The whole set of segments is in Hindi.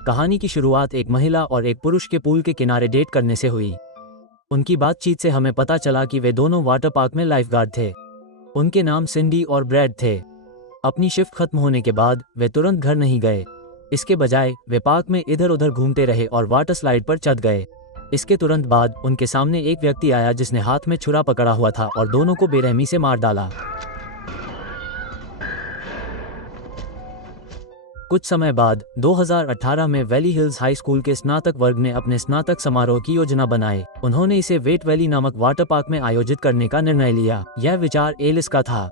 कहानी की शुरुआत एक महिला और एक पुरुष के पूल के किनारे डेट करने से हुई। उनकी बातचीत से हमें पता चला कि वे दोनों वाटर पार्क में लाइफगार्ड थे। उनके नाम सिंडी और ब्रैड थे। अपनी शिफ्ट खत्म होने के बाद वे तुरंत घर नहीं गए। इसके बजाय वे पार्क में इधर उधर घूमते रहे और वाटर स्लाइड पर चढ़ गए। इसके तुरंत बाद उनके सामने एक व्यक्ति आया जिसने हाथ में छुरा पकड़ा हुआ था और दोनों को बेरहमी से मार डाला। कुछ समय बाद 2018 में वैली हिल्स हाई स्कूल के स्नातक वर्ग ने अपने स्नातक समारोह की योजना बनाई। उन्होंने इसे वेट वैली नामक वाटर पार्क में आयोजित करने का निर्णय लिया। यह विचार एलिस का था।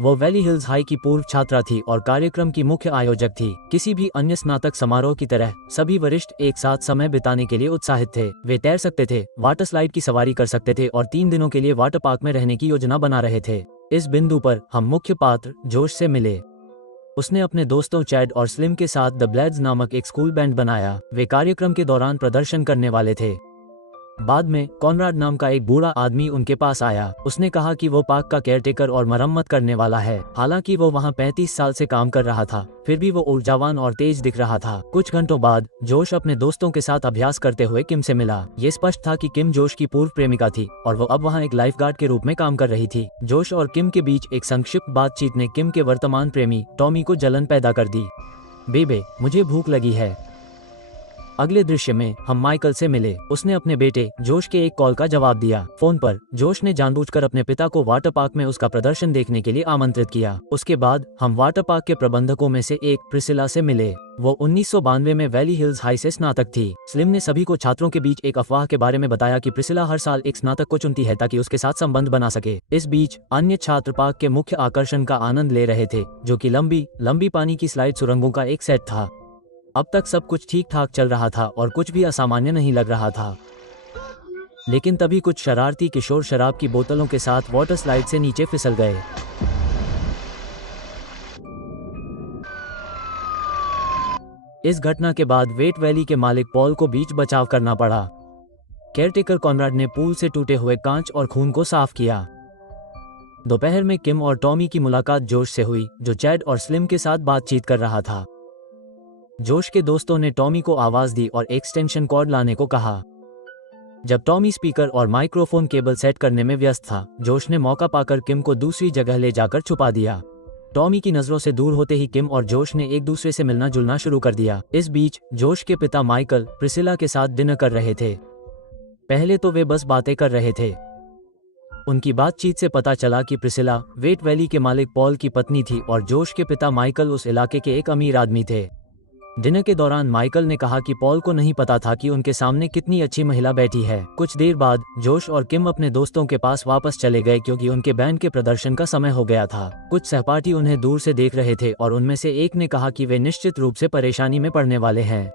वो वैली हिल्स हाई की पूर्व छात्रा थी और कार्यक्रम की मुख्य आयोजक थी। किसी भी अन्य स्नातक समारोह की तरह सभी वरिष्ठ एक साथ समय बिताने के लिए उत्साहित थे। वे तैर सकते थे, वाटर स्लाइड की सवारी कर सकते थे और 3 दिनों के लिए वाटर पार्क में रहने की योजना बना रहे थे। इस बिंदु पर हम मुख्य पात्र जोश से मिले। उसने अपने दोस्तों चैड और स्लिम के साथ द ब्लेड्स नामक एक स्कूल बैंड बनाया। वे कार्यक्रम के दौरान प्रदर्शन करने वाले थे। बाद में कॉनराड नाम का एक बूढ़ा आदमी उनके पास आया। उसने कहा कि वो पार्क का केयरटेकर और मरम्मत करने वाला है। हालांकि वो वहां 35 साल से काम कर रहा था, फिर भी वो ऊर्जावान और तेज दिख रहा था। कुछ घंटों बाद जोश अपने दोस्तों के साथ अभ्यास करते हुए किम से मिला। ये स्पष्ट था कि किम जोश की पूर्व प्रेमिका थी और वो अब वहाँ एक लाइफगार्ड के रूप में काम कर रही थी। जोश और किम के बीच एक संक्षिप्त बातचीत ने किम के वर्तमान प्रेमी टॉमी को जलन पैदा कर दी। बेबे, मुझे भूख लगी है। अगले दृश्य में हम माइकल से मिले। उसने अपने बेटे जोश के एक कॉल का जवाब दिया। फोन पर जोश ने जानबूझकर अपने पिता को वाटर पार्क में उसका प्रदर्शन देखने के लिए आमंत्रित किया। उसके बाद हम वाटर पार्क के प्रबंधकों में से एक प्रिसिला से मिले। वो 1992 में वैली हिल्स हाई से स्नातक थी। स्लिम ने सभी को छात्रों के बीच एक अफवाह के बारे में बताया कि प्रिसिला हर साल एक स्नातक को चुनती है ताकि उसके साथ संबंध बना सके। इस बीच अन्य छात्र पार्क के मुख्य आकर्षण का आनंद ले रहे थे, जो कि लंबी पानी की स्लाइड सुरंगों का एक सेट था। अब तक सब कुछ ठीक ठाक चल रहा था और कुछ भी असामान्य नहीं लग रहा था। लेकिन तभी कुछ शरारती किशोर शराब की बोतलों के साथ वाटर स्लाइड से नीचे फिसल गए। इस घटना के बाद वेट वैली के मालिक पॉल को बीच बचाव करना पड़ा। केयरटेकर कॉनराड ने पूल से टूटे हुए कांच और खून को साफ किया। दोपहर में किम और टॉमी की मुलाकात जोश से हुई, जो चैड और स्लिम के साथ बातचीत कर रहा था। जोश के दोस्तों ने टॉमी को आवाज दी और एक्सटेंशन कॉर्ड लाने को कहा। जब टॉमी स्पीकर और माइक्रोफोन केबल सेट करने में व्यस्त था, जोश ने मौका पाकर किम को दूसरी जगह ले जाकर छुपा दिया। टॉमी की नजरों से दूर होते ही किम और जोश ने एक दूसरे से मिलना जुलना शुरू कर दिया। इस बीच जोश के पिता माइकल प्रिसिला के साथ डिनर कर रहे थे। पहले तो वे बस बातें कर रहे थे। उनकी बातचीत से पता चला कि प्रिसिला वेट वैली के मालिक पॉल की पत्नी थी और जोश के पिता माइकल उस इलाके के एक अमीर आदमी थे। डिनर के दौरान माइकल ने कहा कि पॉल को नहीं पता था कि उनके सामने कितनी अच्छी महिला बैठी है। कुछ देर बाद जोश और किम अपने दोस्तों के पास वापस चले गए क्योंकि उनके बैंड के प्रदर्शन का समय हो गया था। कुछ सहपाठी उन्हें दूर से देख रहे थे और उनमें से एक ने कहा कि वे निश्चित रूप से परेशानी में पड़ने वाले हैं।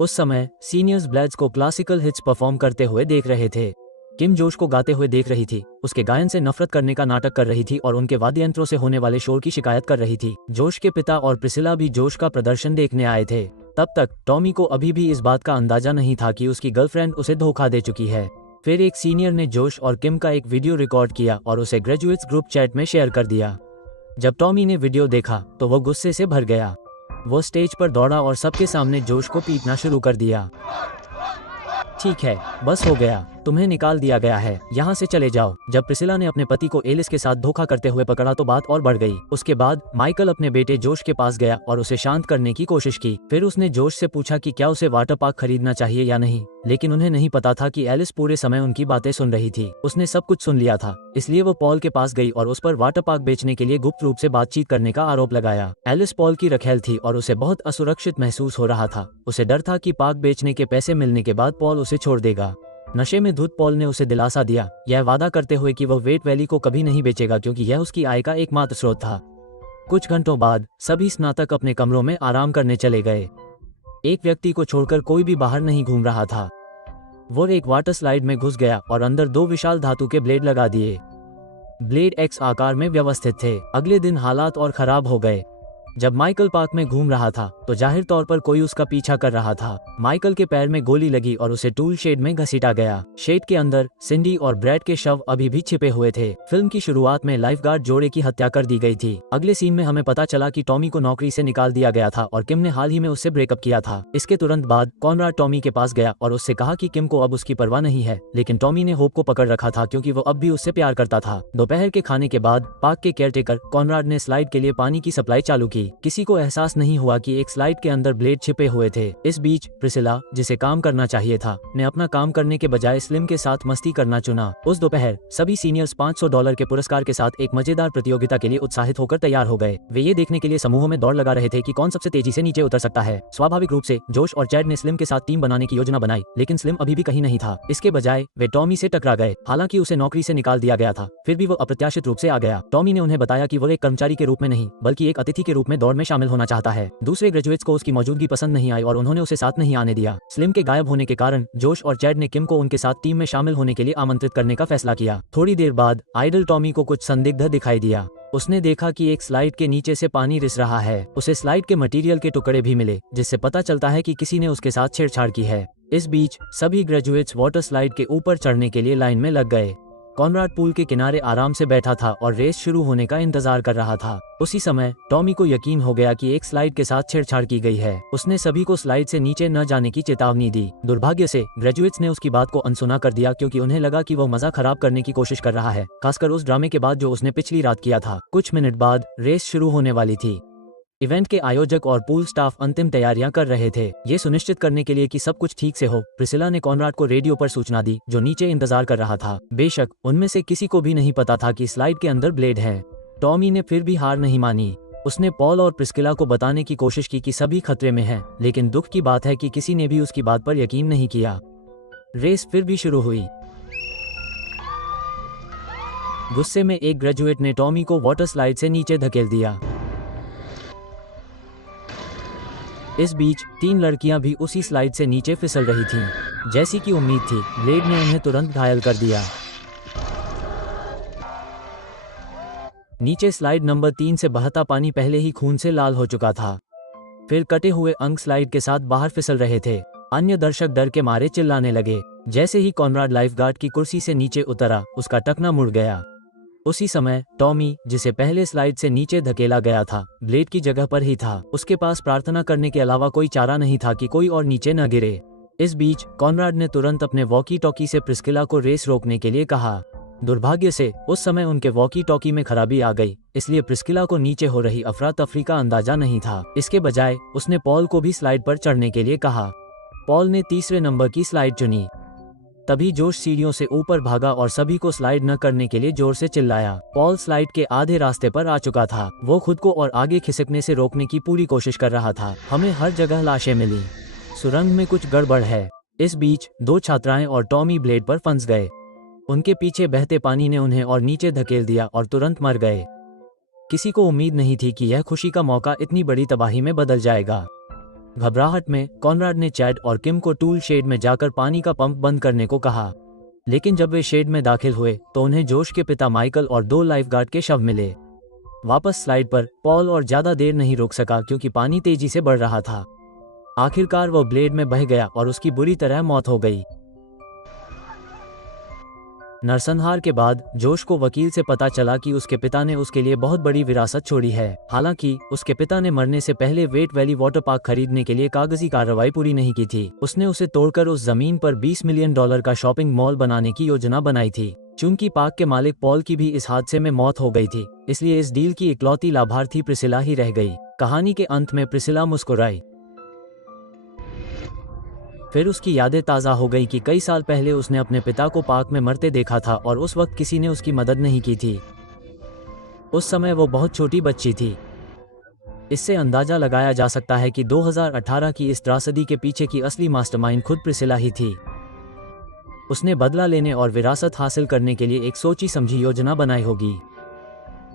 उस समय सीनियर्स ब्लेड्स को क्लासिकल हिट्स परफॉर्म करते हुए देख रहे थे। किम जोश को गाते हुए देख रही थी, उसके गायन से नफरत करने का नाटक कर रही थी और उनके वाद्य यंत्रों से होने वाले शोर की शिकायत कर रही थी। जोश के पिता और प्रिसिला भी जोश का प्रदर्शन देखने आए थे। तब तक टॉमी को अभी भी इस बात का अंदाजा नहीं था कि उसकी गर्लफ्रेंड उसे धोखा दे चुकी है। फिर एक सीनियर ने जोश और किम का एक वीडियो रिकॉर्ड किया और उसे ग्रेजुएट्स ग्रुप चैट में शेयर कर दिया। जब टॉमी ने वीडियो देखा तो वो गुस्से से भर गया। वो स्टेज पर दौड़ा और सबके सामने जोश को पीटना शुरू कर दिया। ठीक है, बस हो गया, तुम्हें निकाल दिया गया है, यहाँ से चले जाओ। जब प्रिसिला ने अपने पति को एलिस के साथ धोखा करते हुए पकड़ा तो बात और बढ़ गई। उसके बाद माइकल अपने बेटे जोश के पास गया और उसे शांत करने की कोशिश की। फिर उसने जोश से पूछा कि क्या उसे वाटर पार्क खरीदना चाहिए या नहीं, लेकिन उन्हें नहीं पता था कि एलिस पूरे समय उनकी बातें सुन रही थी। उसने सब कुछ सुन लिया था, इसलिए वो पॉल के पास गई और उस पर वाटर पार्क बेचने के लिए गुप्त रूप से बातचीत करने का आरोप लगाया। एलिस पॉल की रखैल थी और उसे बहुत असुरक्षित महसूस हो रहा था। उसे डर था कि पार्क बेचने के पैसे मिलने के बाद पॉल उसे छोड़ देगा। नशे में धुत पॉल ने उसे दिलासा दिया, यह वादा करते हुए कि वह वेट वैली को कभी नहीं बेचेगा क्योंकि यह उसकी आय का एकमात्र स्रोत था। कुछ घंटों बाद सभी स्नातक अपने कमरों में आराम करने चले गए। एक व्यक्ति को छोड़कर कोई भी बाहर नहीं घूम रहा था। वो एक वाटर स्लाइड में घुस गया और अंदर 2 विशाल धातु के ब्लेड लगा दिए। ब्लेड एक्स आकार में व्यवस्थित थे। अगले दिन हालात और खराब हो गए। जब माइकल पार्क में घूम रहा था तो जाहिर तौर पर कोई उसका पीछा कर रहा था। माइकल के पैर में गोली लगी और उसे टूल शेड में घसीटा गया। शेड के अंदर सिंडी और ब्रैड के शव अभी भी छिपे हुए थे। फिल्म की शुरुआत में लाइफगार्ड जोड़े की हत्या कर दी गई थी। अगले सीन में हमें पता चला कि टॉमी को नौकरी से निकाल दिया गया था और किम ने हाल ही में उससे ब्रेकअप किया था। इसके तुरंत बाद कॉनराड टॉमी के पास गया और उससे कहा कि किम को अब उसकी परवाह नहीं है, लेकिन टॉमी ने होप को पकड़ रखा था क्योंकि वो अब भी उससे प्यार करता था। दोपहर के खाने के बाद पार्क के केयरटेकर कॉनराड ने स्लाइड के लिए पानी की सप्लाई चालू की। किसी को एहसास नहीं हुआ कि एक स्लाइड के अंदर ब्लेड छिपे हुए थे। इस बीच प्रिसिला, जिसे काम करना चाहिए था, ने अपना काम करने के बजाय स्लिम के साथ मस्ती करना चुना। उस दोपहर सभी सीनियर्स $500 के पुरस्कार के साथ एक मजेदार प्रतियोगिता के लिए उत्साहित होकर तैयार हो गए। वे ये देखने के लिए समूहों में दौड़ लगा रहे थे कि कौन सबसे तेजी से नीचे उतर सकता है। स्वाभाविक रूप से जोश और चैड ने स्लिम के साथ टीम बनाने की योजना बनाई, लेकिन स्लिम अभी भी कहीं नहीं था। इसके बजाय वे टॉमी से टकरा गए। हालांकि उसे नौकरी से निकाल दिया गया था, फिर भी वो अप्रत्याशित रूप से आ गया। टॉमी ने उन्हें बताया कि वो एक कर्मचारी के रूप में नहीं बल्कि एक अतिथि के रूप में दौड़ में शामिल होना चाहता है। दूसरे ग्रेजुएट्स को उसकी मौजूदगी पसंद नहीं आई और उन्होंने उसे साथ नहीं आने दिया। स्लिम के गायब होने के कारण जोश और चैड ने किम को उनके साथ टीम में शामिल होने के लिए आमंत्रित करने का फैसला किया। थोड़ी देर बाद आइडल टॉमी को कुछ संदिग्ध दिखाई दिया। उसने देखा कि एक स्लाइड के नीचे से पानी रिस रहा है। उसे स्लाइड के मटेरियल के टुकड़े भी मिले, जिससे पता चलता है कि किसी ने उसके साथ छेड़छाड़ की है। इस बीच सभी ग्रेजुएट्स वाटर स्लाइड के ऊपर चढ़ने के लिए लाइन में लग गए। कॉनराड पूल के किनारे आराम से बैठा था और रेस शुरू होने का इंतजार कर रहा था। उसी समय टॉमी को यकीन हो गया कि एक स्लाइड के साथ छेड़छाड़ की गई है। उसने सभी को स्लाइड से नीचे न जाने की चेतावनी दी। दुर्भाग्य से ग्रेजुएट्स ने उसकी बात को अनसुना कर दिया क्योंकि उन्हें लगा कि वो मजा खराब करने की कोशिश कर रहा है, खासकर उस ड्रामे के बाद जो उसने पिछली रात किया था। कुछ मिनट बाद रेस शुरू होने वाली थी। इवेंट के आयोजक और पूल स्टाफ अंतिम तैयारियां कर रहे थे। ये सुनिश्चित करने के लिए कि सब कुछ ठीक से हो, प्रिसिला ने कॉनराड को रेडियो पर सूचना दी, जो नीचे इंतजार कर रहा था। बेशक उनमें से किसी को भी नहीं पता था कि स्लाइड के अंदर ब्लेड है। टॉमी ने फिर भी हार नहीं मानी। उसने पॉल और प्रिस्किला को बताने की कोशिश की कि सभी खतरे में हैं, लेकिन दुख की बात है कि किसी ने भी उसकी बात पर यकीन नहीं किया। रेस फिर भी शुरू हुई। गुस्से में एक ग्रेजुएट ने टॉमी को वाटर स्लाइड से नीचे धकेल दिया। इस बीच 3 लड़कियां भी उसी स्लाइड से नीचे फिसल रही थीं। जैसी कि उम्मीद थी, ब्लेड ने उन्हें तुरंत घायल कर दिया। नीचे स्लाइड नंबर 3 से बहता पानी पहले ही खून से लाल हो चुका था। फिर कटे हुए अंग स्लाइड के साथ बाहर फिसल रहे थे। अन्य दर्शक डर के मारे चिल्लाने लगे। जैसे ही कॉनराड लाइफगार्ड की कुर्सी से नीचे उतरा, उसका टखना मुड़ गया। उसी समय टॉमी, जिसे पहले स्लाइड से नीचे धकेला गया था, ब्लेड की जगह पर ही था। उसके पास प्रार्थना करने के अलावा कोई चारा नहीं था कि कोई और नीचे न गिरे। इस बीच कॉनराड ने तुरंत अपने वॉकी टॉकी से प्रिस्किला को रेस रोकने के लिए कहा। दुर्भाग्य से उस समय उनके वॉकी टॉकी में खराबी आ गई, इसलिए प्रिस्किला को नीचे हो रही अफरा तफरी का अंदाजा नहीं था। इसके बजाय उसने पॉल को भी स्लाइड पर चढ़ने के लिए कहा। पॉल ने तीसरे नंबर की स्लाइड चुनी। तभी जोश सीढ़ियों से ऊपर भागा और सभी को स्लाइड न करने के लिए जोर से चिल्लाया। पॉल स्लाइड के आधे रास्ते पर आ चुका था। वो खुद को और आगे खिसकने से रोकने की पूरी कोशिश कर रहा था। हमें हर जगह लाशें मिली। सुरंग में कुछ गड़बड़ है। इस बीच 2 छात्राएं और टॉमी ब्लेड पर फंस गए। उनके पीछे बहते पानी ने उन्हें और नीचे धकेल दिया और तुरंत मर गए। किसी को उम्मीद नहीं थी कि यह खुशी का मौका इतनी बड़ी तबाही में बदल जाएगा। घबराहट में कॉनराड ने चैड और किम को टूल शेड में जाकर पानी का पंप बंद करने को कहा, लेकिन जब वे शेड में दाखिल हुए तो उन्हें जोश के पिता माइकल और 2 लाइफगार्ड के शव मिले। वापस स्लाइड पर पॉल और ज्यादा देर नहीं रोक सका क्योंकि पानी तेजी से बढ़ रहा था। आखिरकार वो ब्लेड में बह गया और उसकी बुरी तरह मौत हो गई। नरसंहार के बाद जोश को वकील से पता चला कि उसके पिता ने उसके लिए बहुत बड़ी विरासत छोड़ी है। हालांकि उसके पिता ने मरने से पहले वेट वैली वाटर पार्क खरीदने के लिए कागजी कार्रवाई पूरी नहीं की थी। उसने उसे तोड़कर उस जमीन पर $20 मिलियन का शॉपिंग मॉल बनाने की योजना बनाई थी। चूंकि पार्क के मालिक पॉल की भी इस हादसे में मौत हो गई थी, इसलिए इस डील की इकलौती लाभार्थी प्रिसिला ही रह गई। कहानी के अंत में प्रिसिला मुस्कुराई। फिर उसकी यादें ताज़ा हो गई कि कई साल पहले उसने अपने पिता को पार्क में मरते देखा था और उस वक्त किसी ने उसकी मदद नहीं की थी। उस समय वो बहुत छोटी बच्ची थी। इससे अंदाजा लगाया जा सकता है कि 2018 की इस त्रासदी के पीछे की असली मास्टरमाइंड खुद प्रिसिला ही थी। उसने बदला लेने और विरासत हासिल करने के लिए एक सोची समझी योजना बनाई होगी।